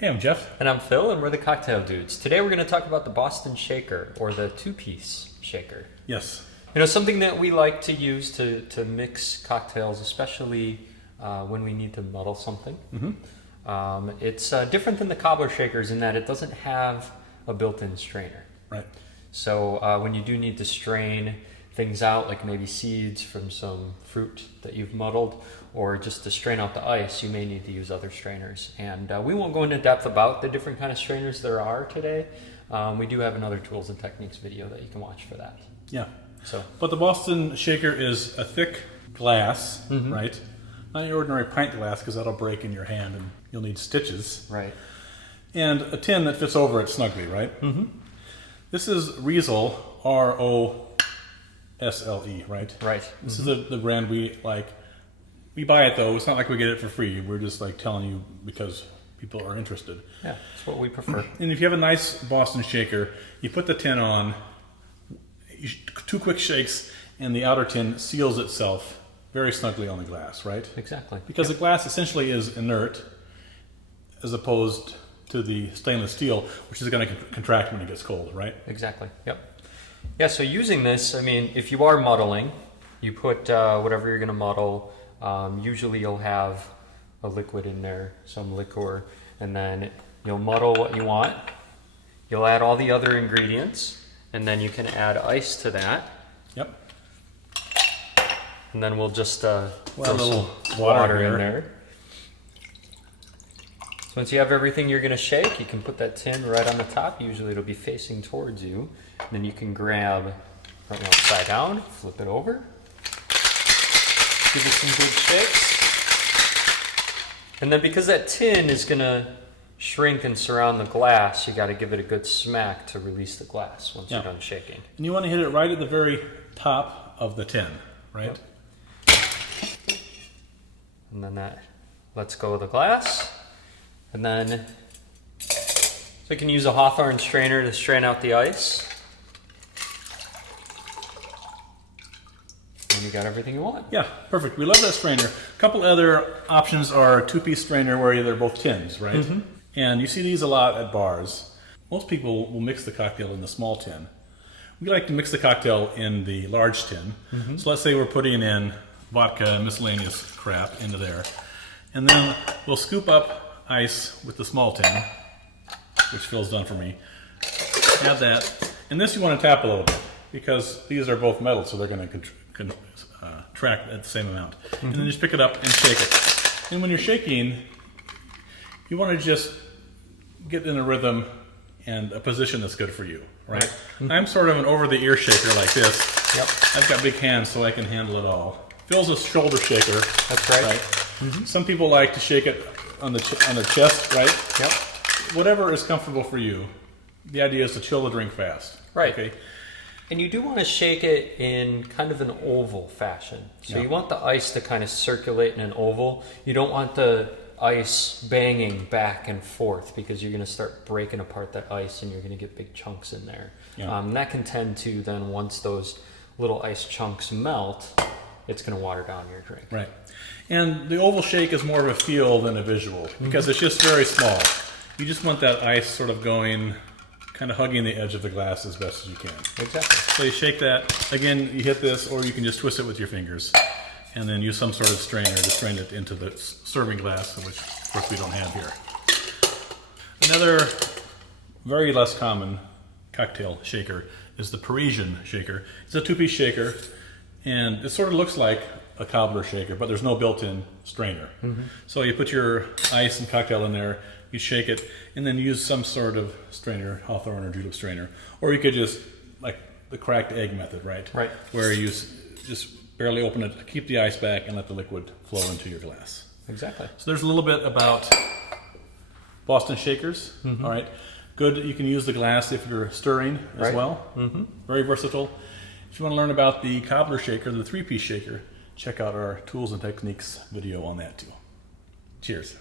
Hey, I'm Jeff. And I'm Phil, and we're the Cocktail Dudes. Today we're going to talk about the Boston Shaker, or the two-piece shaker. Yes. You know, something that we like to use to mix cocktails, especially when we need to muddle something. Mm-hmm. It's different than the cobbler shakers in that it doesn't have a built-in strainer. Right. So when you do need to strain things out, like maybe seeds from some fruit that you've muddled, or just to strain out the ice, you may need to use other strainers. And we won't go into depth about the different kind of strainers there are today. We do have another tools and techniques video that you can watch for that. Yeah. So, but the Boston Shaker is a thick glass, Mm-hmm. right? Not your ordinary pint glass, because that'll break in your hand and you'll need stitches. right. And a tin that fits over it snugly, right? Mm-hmm. This is Riesel, R-O-S-L-E, right? Right. This is the brand we like. We buy it though. It's not like we get it for free. We're just like telling you because people are interested. Yeah, that's what we prefer. And if you have a nice Boston Shaker, you put the tin on, 2 quick shakes, and the outer tin seals itself very snugly on the glass, right? Exactly. Because the glass essentially is inert, as opposed to the stainless steel, which is going to contract when it gets cold, right? Exactly. Yep. Yeah. So using this, I mean, if you are muddling, you put whatever you're going to muddle. Usually you'll have a liquid in there, some liquor, and then you'll muddle what you want. You'll add all the other ingredients, and then you can add ice to that. Yep. And then we'll just throw a little some water water in here. there. So once you have everything you're going to shake, you can put that tin right on the top. Usually it'll be facing towards you. And then you can grab upside down, flip it over, give it some good shakes. And then because that tin is going to shrink and surround the glass, you got to give it a good smack to release the glass once you're done shaking. And you want to hit it right at the very top of the tin, right? Yep. And then that lets go of the glass. And then, so you can use a Hawthorne strainer to strain out the ice. And you got everything you want. Yeah, perfect. We love that strainer. A couple other options are a 2-piece strainer where they're both tins, right? Mm-hmm. And you see these a lot at bars. Most people will mix the cocktail in the small tin. We like to mix the cocktail in the large tin. Mm-hmm. So let's say we're putting in vodka and miscellaneous crap into there. And then we'll scoop up ice with the small tin, which Phil's done for me. Add that. And this you want to tap a little bit, because these are both metal, so they're going to track at the same amount. Mm-hmm. And then just pick it up and shake it. And when you're shaking, you want to just get in a rhythm and a position that's good for you, right? Mm-hmm. I'm sort of an over-the-ear shaker like this. Yep. I've got big hands, so I can handle it all. Phil's a shoulder shaker. That's right. Mm-hmm. Some people like to shake it on the chest, right? Yep. Whatever is comfortable for you. The idea is to chill the drink fast. Right. Okay. And you do want to shake it in kind of an oval fashion. So you want the ice to kind of circulate in an oval. You don't want the ice banging back and forth, because you're going to start breaking apart that ice and you're going to get big chunks in there. Yeah. That can tend to then, once those little ice chunks melt, it's going to water down your drink. Right. And the oval shake is more of a feel than a visual, because it's just very small. You just want that ice sort of going, kind of hugging the edge of the glass as best as you can. Exactly. So you shake that. Again, you hit this, or you can just twist it with your fingers, and then use some sort of strainer to strain it into the serving glass, which of course we don't have here. Another very less common cocktail shaker is the Parisian shaker. It's a 2-piece shaker, and it sort of looks like a cobbler shaker, but there's no built-in strainer. Mm-hmm. So you put your ice and cocktail in there, you shake it, and then use some sort of strainer, Hawthorne or julep strainer. Or you could just, like the cracked egg method, right? Right. Where you just barely open it, keep the ice back, and let the liquid flow into your glass. Exactly. So there's a little bit about Boston shakers. Mm-hmm. All right. Good. You can use the glass if you're stirring as well. Mm-hmm. Very versatile. If you want to learn about the cobbler shaker, the 3-piece shaker, check out our tools and techniques video on that too. Cheers.